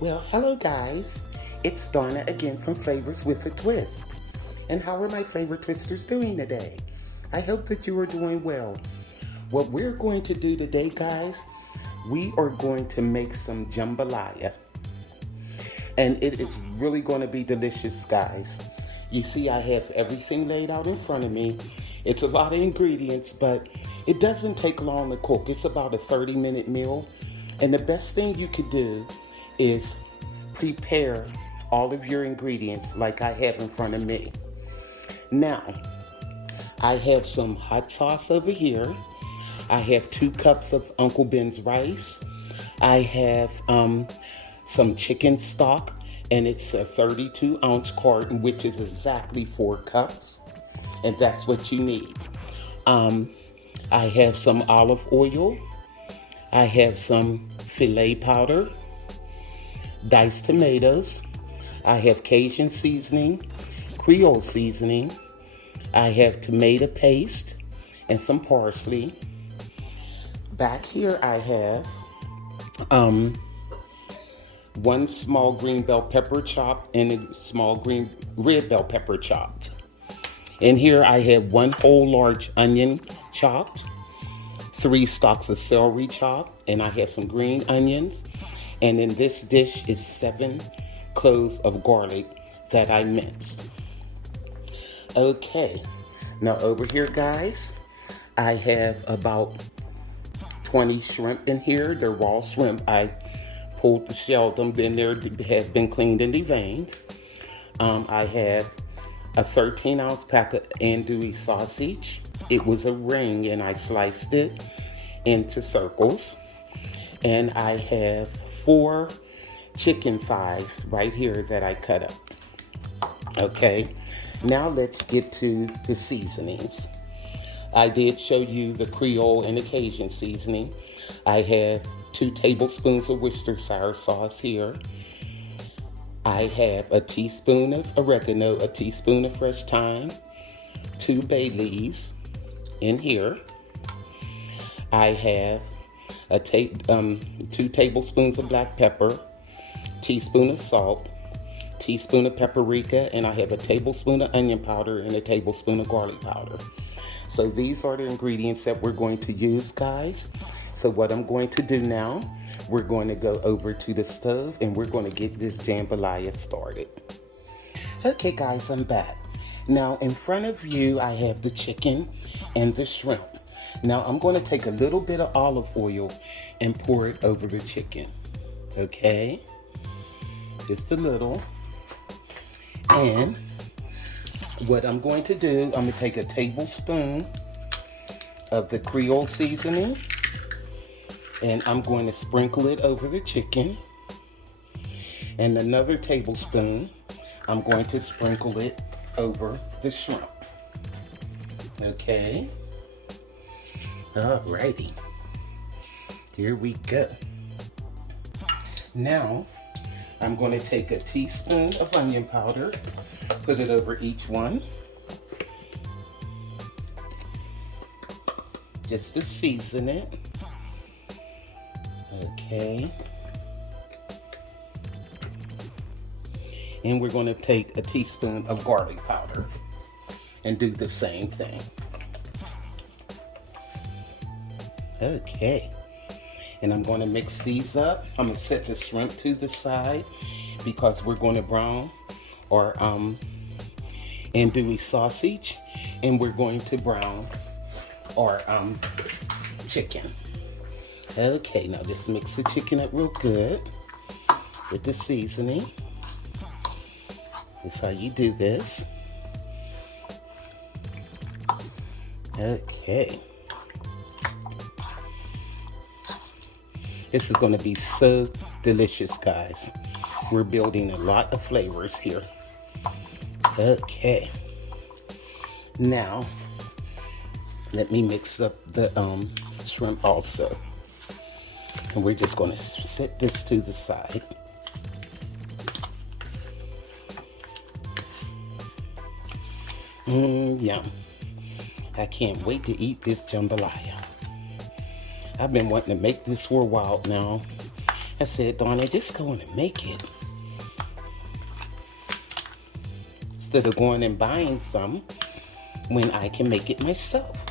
Well, hello guys. It's Donna again from Flavors with a Twist. And how are my flavor twisters doing today? I hope that you are doing well. What we're going to do today, guys, we are going to make some jambalaya. And it is really going to be delicious, guys. You see, I have everything laid out in front of me. It's a lot of ingredients, but it doesn't take long to cook. It's about a 30-minute meal. And the best thing you could do is prepare all of your ingredients like I have in front of me. Now, I have some hot sauce over here. I have 2 cups of Uncle Ben's rice. I have some chicken stock, and it's a 32-ounce carton, which is exactly 4 cups, and that's what you need. I have some olive oil. I have some filet powder, diced tomatoes. I have Cajun seasoning, Creole seasoning. I have tomato paste and some parsley. Back here I have 1 small green bell pepper chopped and a small green red bell pepper chopped. And here I have 1 whole large onion chopped, 3 stalks of celery chopped, and I have some green onions. And in this dish is 7 cloves of garlic that I minced. Okay, now over here, guys, I have about 20 shrimp in here. They're raw shrimp. I pulled the shell, them in there, has been cleaned and deveined. I have a 13-ounce pack of andouille sausage. It was a ring and I sliced it into circles. And I have 4 chicken thighs right here that I cut up. Okay, now let's get to the seasonings. I did show you the Creole and the Cajun seasoning. I have 2 tablespoons of Worcestershire sauce here. I have a teaspoon of oregano, a teaspoon of fresh thyme, 2 bay leaves in here. I have 2 tablespoons of black pepper, teaspoon of salt, teaspoon of paprika, and I have a tablespoon of onion powder and a tablespoon of garlic powder. So these are the ingredients that we're going to use, guys. So what I'm going to do now, we're going to go over to the stove and we're going to get this jambalaya started. Okay, guys, I'm back. Now, in front of you, I have the chicken and the shrimp. Now, I'm going to take a little bit of olive oil and pour it over the chicken. Okay? Just a little. And what I'm going to do, I'm going to take a tablespoon of the Creole seasoning and I'm going to sprinkle it over the chicken. And another tablespoon, I'm going to sprinkle it over the shrimp. Okay? Alrighty. Here we go. Now, I'm going to take a teaspoon of onion powder, put it over each one, just to season it. Okay. And we're going to take a teaspoon of garlic powder and do the same thing. Okay. And I'm going to mix these up. I'm going to set the shrimp to the side because we're going to brown our andouille sausage, and we're going to brown our chicken. Okay, now just mix the chicken up real good with the seasoning. That's how you do this. Okay. This is going to be so delicious, guys. We're building a lot of flavors here. Okay. Now, let me mix up the shrimp also. And we're just going to set this to the side. Yum. I can't wait to eat this jambalaya. I've been wanting to make this for a while now, I said, Donna, just go on and make it. Instead of going and buying some when I can make it myself.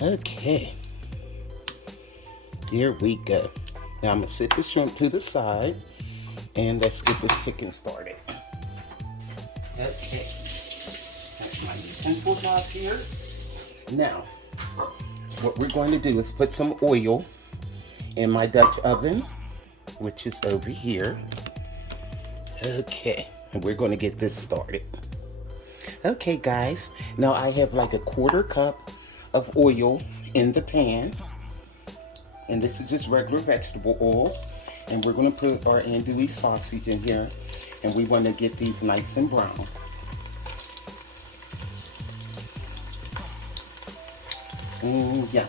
Okay. Here we go. Now I'm gonna set the shrimp to the side and let's get this chicken started. Okay. That's my utensils off here. Now, what we're going to do is put some oil in my Dutch oven, which is over here. Okay, and we're going to get this started. Okay, guys, now I have like a 1/4 cup of oil in the pan, and this is just regular vegetable oil, and we're going to put our andouille sausage in here, and we want to get these nice and brown. Yum.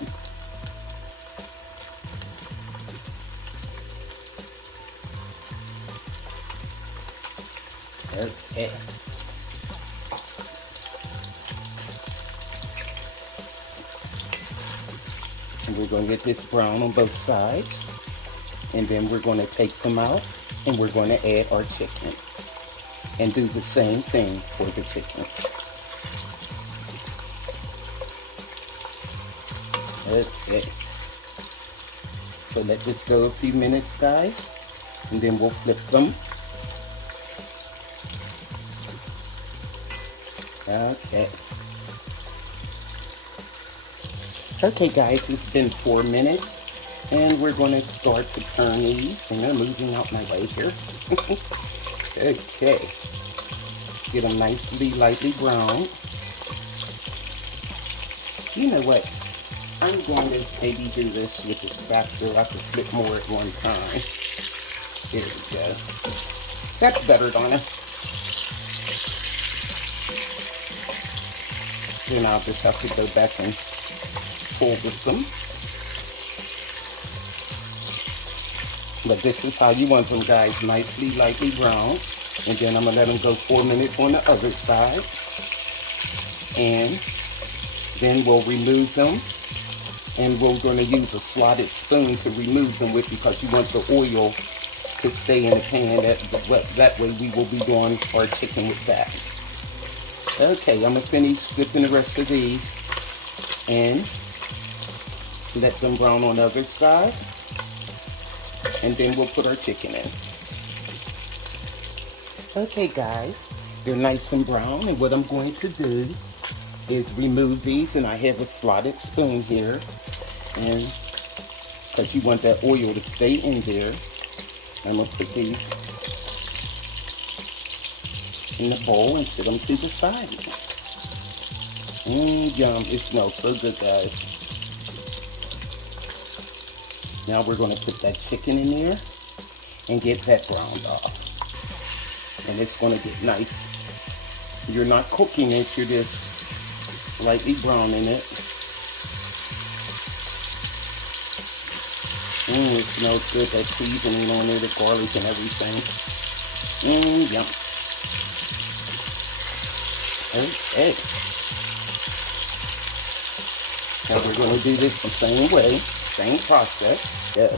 Okay. And we're going to get this brown on both sides. And then we're going to take them out and we're going to add our chicken. And do the same thing for the chicken. Okay. So let this go a few minutes, guys. And then we'll flip them. Okay. Okay, guys, it's been 4 minutes, and we're going to start to turn these, and they're moving out my way here. Okay. Get them nicely, lightly brown. You know what? I'm going to maybe do this with the spatula. I could flip more at one time. There we go. That's better, Donna. Then I'll just have to go back and pull with them. But this is how you want them, guys. Nicely, lightly brown. And then I'm going to let them go 4 minutes on the other side. And then we'll remove them. And we're going to use a slotted spoon to remove them with, because you want the oil to stay in the pan. That way we will be doing our chicken with that. Okay, I'm going to finish flipping the rest of these and let them brown on the other side. And then we'll put our chicken in. Okay, guys, they're nice and brown. And what I'm going to do is remove these. And I have a slotted spoon here. And because you want that oil to stay in there, I'm going to put these in the bowl and set them to the side. Yum. It smells so good, guys. Now we're going to put that chicken in there and get that browned off. And it's going to get nice. You're not cooking it, you're just lightly browning it. It smells good, that seasoning on there, the garlic and everything. Yum. Okay. Now we're going to do this the same way, same process. Yeah.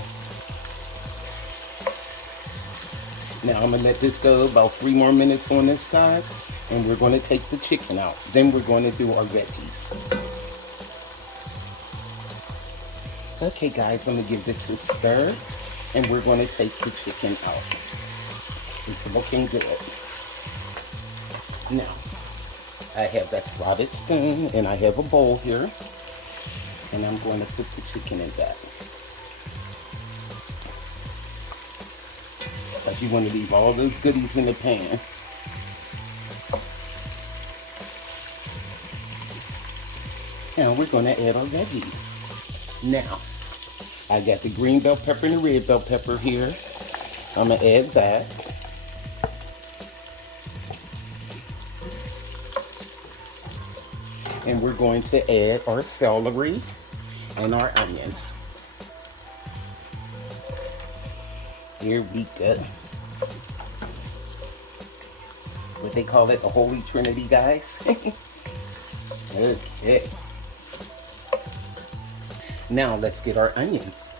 Now I'm going to let this go about 3 more minutes on this side, and we're going to take the chicken out. Then we're going to do our veggies. Okay, guys, I'm going to give this a stir, and we're going to take the chicken out. It's looking good. Now, I have that slotted spoon, and I have a bowl here, and I'm going to put the chicken in that. Because you want to leave all those goodies in the pan. Now we're going to add our veggies. Now, I got the green bell pepper and the red bell pepper here. I'm going to add that. And we're going to add our celery and our onions. Here we go. What they call it, the Holy Trinity, guys. Okay. Now let's get our onions.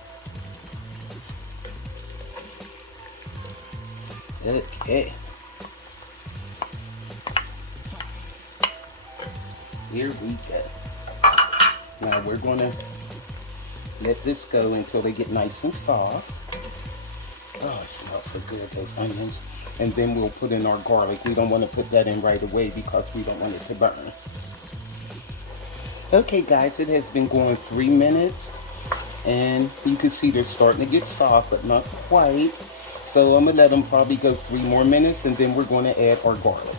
Okay. Here we go. Now we're going to let this go until they get nice and soft. Oh, it smells so good, those onions. And then we'll put in our garlic. We don't want to put that in right away because we don't want it to burn. Okay guys, it has been going 3 minutes. And you can see they're starting to get soft, but not quite. So I'm going to let them probably go 3 more minutes, and then we're going to add our garlic.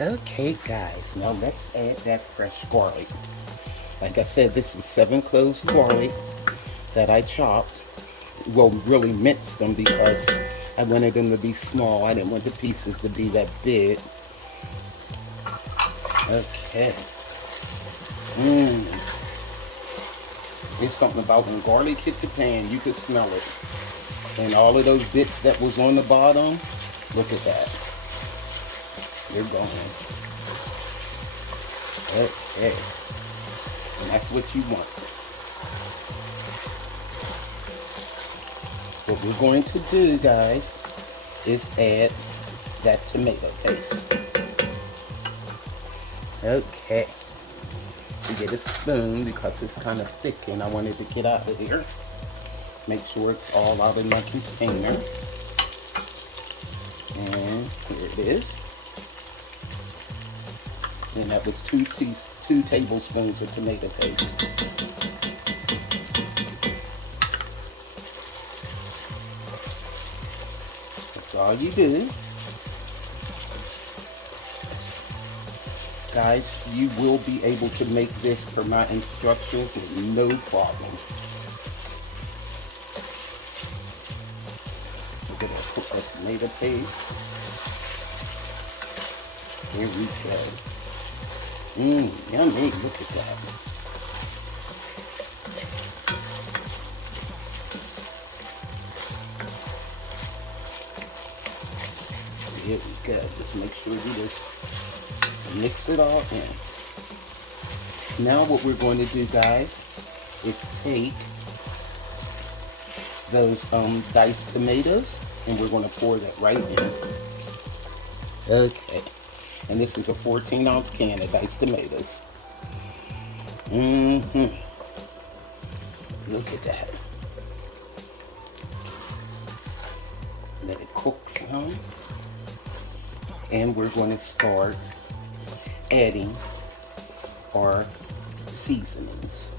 Okay guys, now let's add that fresh garlic. Like I said, this was 7 cloves of garlic that I chopped. Well, really minced them because I wanted them to be small. I didn't want the pieces to be that big. Okay. There's something about when garlic hit the pan, you can smell it. And all of those bits that was on the bottom, look at that. They're gone. Okay. And that's what you want. What we're going to do, guys, is add that tomato paste. Okay. We get a spoon because it's kind of thick and I want it to get out of here. Make sure it's all out of my container. And here it is. And that was 2 tablespoons of tomato paste. That's all you do. Guys, you will be able to make this per my instructions with no problem. We're going to put our tomato paste. Here we go. Yummy, look at that. Here we go. Just make sure you just mix it all in. Now what we're going to do, guys, is take those diced tomatoes and we're going to pour that right in. Okay. And this is a 14-ounce can of diced tomatoes. Look at that. Let it cook some. And we're going to start adding our seasonings.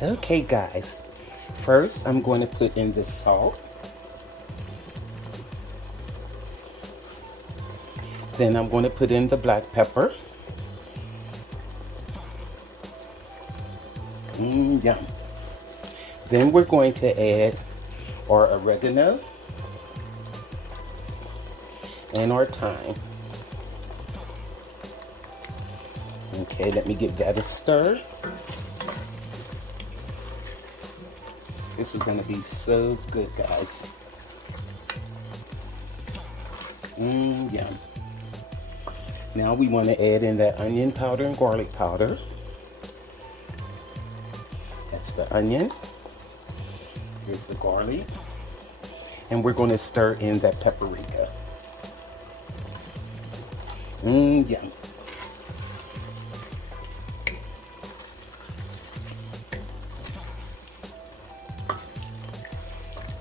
Okay, guys. First, I'm going to put in the salt. Then I'm going to put in the black pepper. Yum. Then we're going to add our oregano and our thyme. Okay, let me give that a stir. This is going to be so good, guys. Yum. Now we want to add in that onion powder and garlic powder. That's the onion. Here's the garlic. And we're going to stir in that paprika. Yum.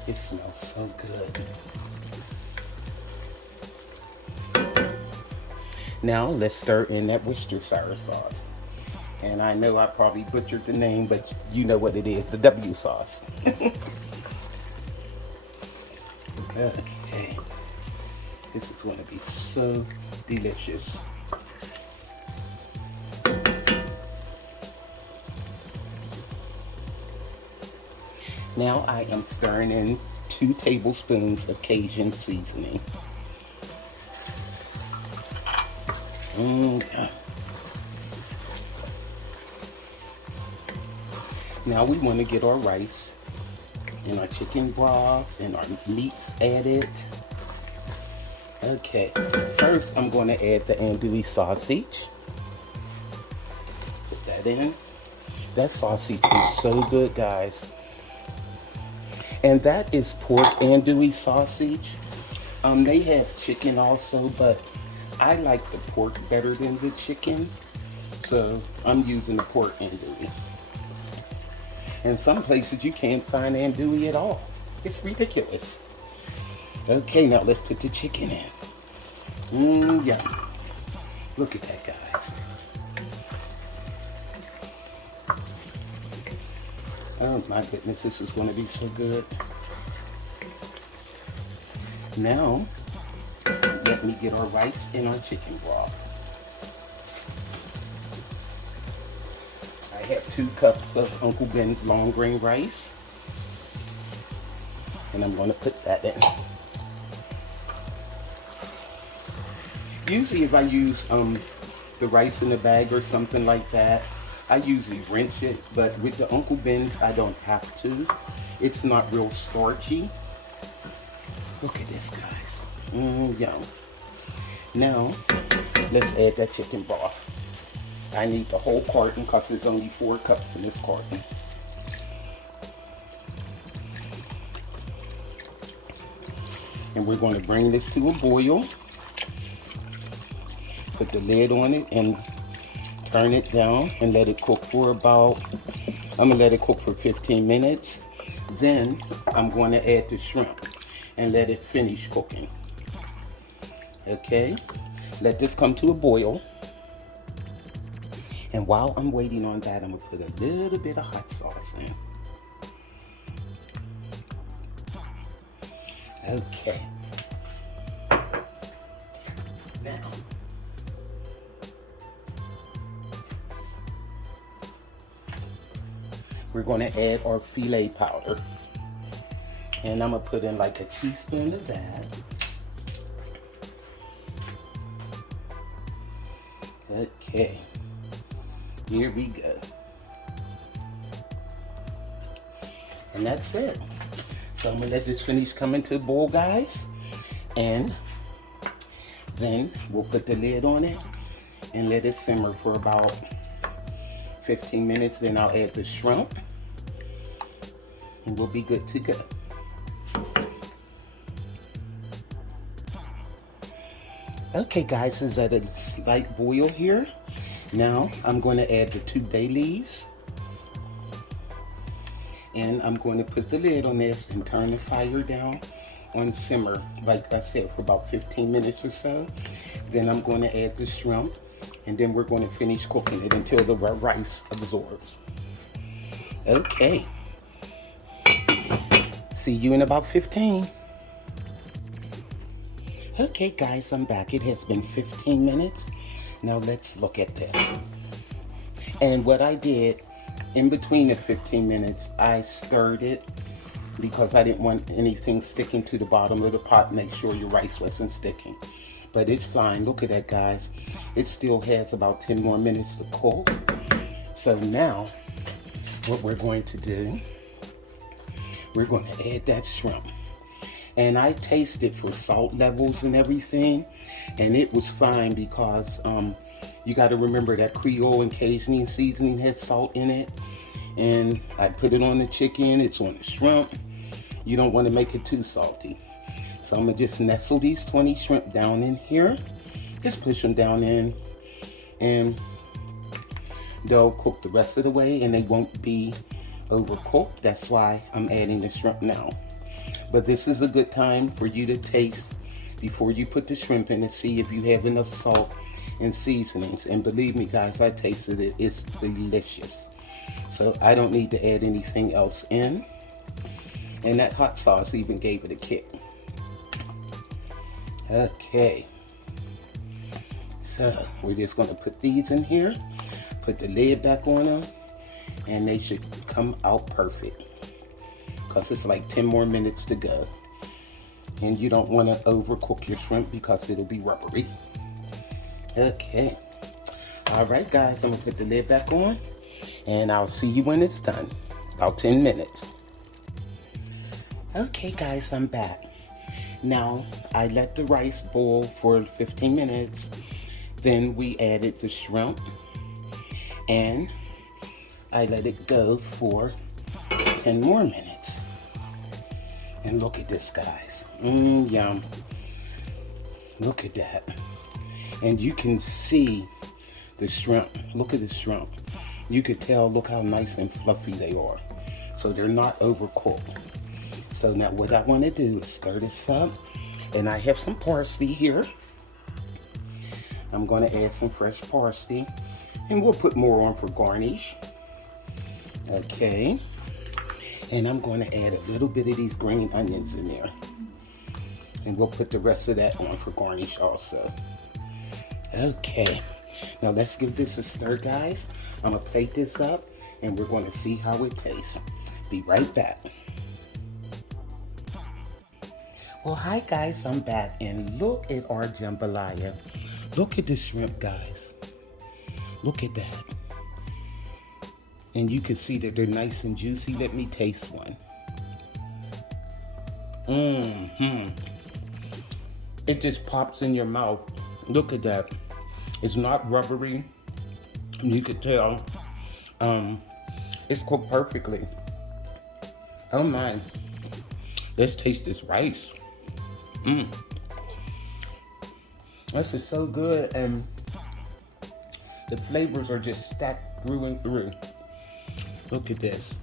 It smells so good. Now let's stir in that Worcestershire sauce. And I know I probably butchered the name, but you know what it is, the W sauce. Okay. This is going to be so delicious. Now I am stirring in 2 tablespoons of Cajun seasoning. Now we want to get our rice and our chicken broth and our meats added. Okay, first I'm going to add the andouille sausage. that in. That sausage is so good, guys. And that is pork andouille sausage. They have chicken also, but I like the pork better than the chicken. So I'm using the pork andouille. And some places you can't find andouille at all. It's ridiculous. Okay, now let's put the chicken in. Yum. Look at that, guys. Oh my goodness, this is going to be so good. Now, let me get our rice and our chicken broth. I have 2 cups of Uncle Ben's long grain rice. And I'm going to put that in. Usually if I use the rice in the bag or something like that, I usually rinse it, but with the Uncle Ben's, I don't have to. It's not real starchy. Look at this, guys. Yum. Now, let's add that chicken broth. I need the whole carton because there's only 4 cups in this carton. And we're going to bring this to a boil. Put the lid on it and turn it down and let it cook for about, I'm going to let it cook for 15 minutes. Then I'm going to add the shrimp and let it finish cooking. Okay, let this come to a boil. And while I'm waiting on that, I'm going to put a little bit of hot sauce in. Okay. Now, we're going to add our filet powder. And I'm going to put in like a teaspoon of that. Okay. Here we go. And that's it. So I'm going to let this finish coming to a boil, guys. And then we'll put the lid on it and let it simmer for about 15 minutes. Then I'll add the shrimp and we'll be good to go. Okay, guys, it's at a slight boil here. Now I'm going to add the 2 bay leaves. And I'm going to put the lid on this and turn the fire down on simmer, like I said, for about 15 minutes or so. Then I'm going to add the shrimp, and then we're going to finish cooking it until the rice absorbs. Okay. See you in about 15. Okay, guys, I'm back. It has been 15 minutes. Now let's look at this. And what I did, in between the 15 minutes, I stirred it because I didn't want anything sticking to the bottom of the pot. Make sure your rice wasn't sticking. But it's fine. Look at that, guys. It still has about 10 more minutes to cook. So now, what we're going to do, we're going to add that shrimp. And I tasted for salt levels and everything, and it was fine because you got to remember that Creole and Cajun seasoning has salt in it. And I put it on the chicken, it's on the shrimp. You don't want to make it too salty. So I'm going to just nestle these 20 shrimp down in here. Just push them down in, and they'll cook the rest of the way and they won't be overcooked. That's why I'm adding the shrimp now. But this is a good time for you to taste before you put the shrimp in to see if you have enough salt and seasonings. And believe me, guys, I tasted it. It's delicious. So I don't need to add anything else in. And that hot sauce even gave it a kick. Okay. So we're just going to put these in here. Put the lid back on them. And they should come out perfect. Because it's like 10 more minutes to go. And you don't want to overcook your shrimp because it'll be rubbery. Okay. Alright, guys, I'm going to put the lid back on. And I'll see you when it's done. About 10 minutes. Okay, guys, I'm back. Now, I let the rice boil for 15 minutes. Then we added the shrimp. And I let it go for 10 more minutes. And look at this, guys. Yum. Look at that. And you can see the shrimp. Look at the shrimp. You could tell, look how nice and fluffy they are. So they're not overcooked. So now what I want to do is stir this up. And I have some parsley here. I'm going to add some fresh parsley. And we'll put more on for garnish. Okay. And I'm going to add a little bit of these green onions in there. And we'll put the rest of that on for garnish also. Okay. Now let's give this a stir, guys. I'm going to plate this up and we're going to see how it tastes. Be right back. Well, hi guys, I'm back and look at our jambalaya. Look at the shrimp, guys. Look at that. And you can see that they're nice and juicy. Let me taste one. It just pops in your mouth. Look at that. It's not rubbery. You could tell. It's cooked perfectly. Oh my. Let's taste this rice. This is so good, and the flavors are just stacked through and through. Look at this.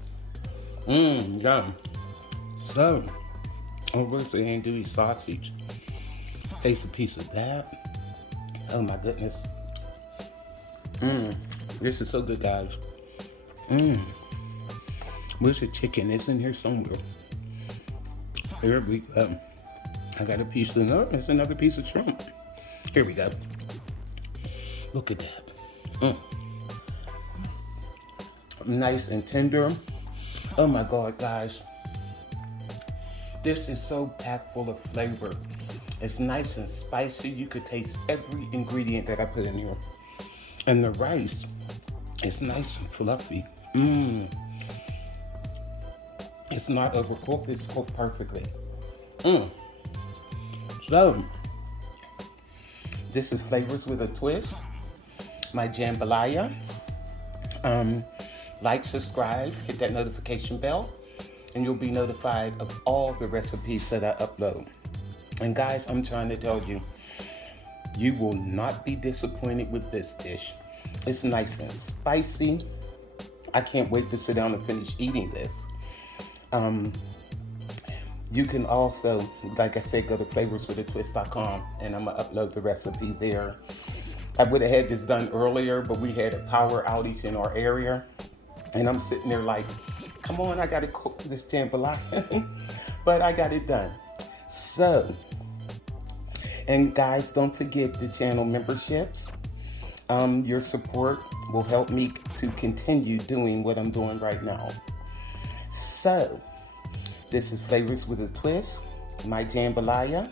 Yum. So, where's the andouille sausage? Taste a piece of that. Oh my goodness. This is so good, guys. Where's the chicken? It's in here somewhere. Here we go. I got a piece of, no, there's another piece of shrimp. Here we go. Look at that. Nice and tender. Oh my God, guys. This is so packed full of flavor. It's nice and spicy. You could taste every ingredient that I put in here. And the rice is nice and fluffy. It's not overcooked, it's cooked perfectly. So, this is Flavors with a Twist, my jambalaya. Like, subscribe, hit that notification bell, and you'll be notified of all the recipes that I upload. And guys, I'm trying to tell you, you will not be disappointed with this dish. It's nice and spicy. I can't wait to sit down and finish eating this. You can also, like I said, go to flavorswithatwist.com and I'm gonna upload the recipe there. I would have had this done earlier, but we had a power outage in our area. And I'm sitting there like, come on, I gotta cook this jambalaya. But I got it done. So, and guys, don't forget the channel memberships. Your support will help me to continue doing what I'm doing right now. So, this is Flavors with a Twist, my jambalaya.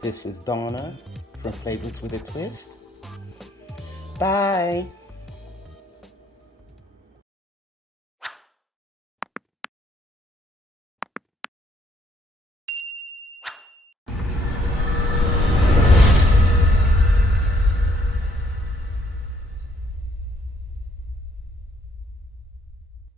This is Donna from Flavors with a Twist. Bye.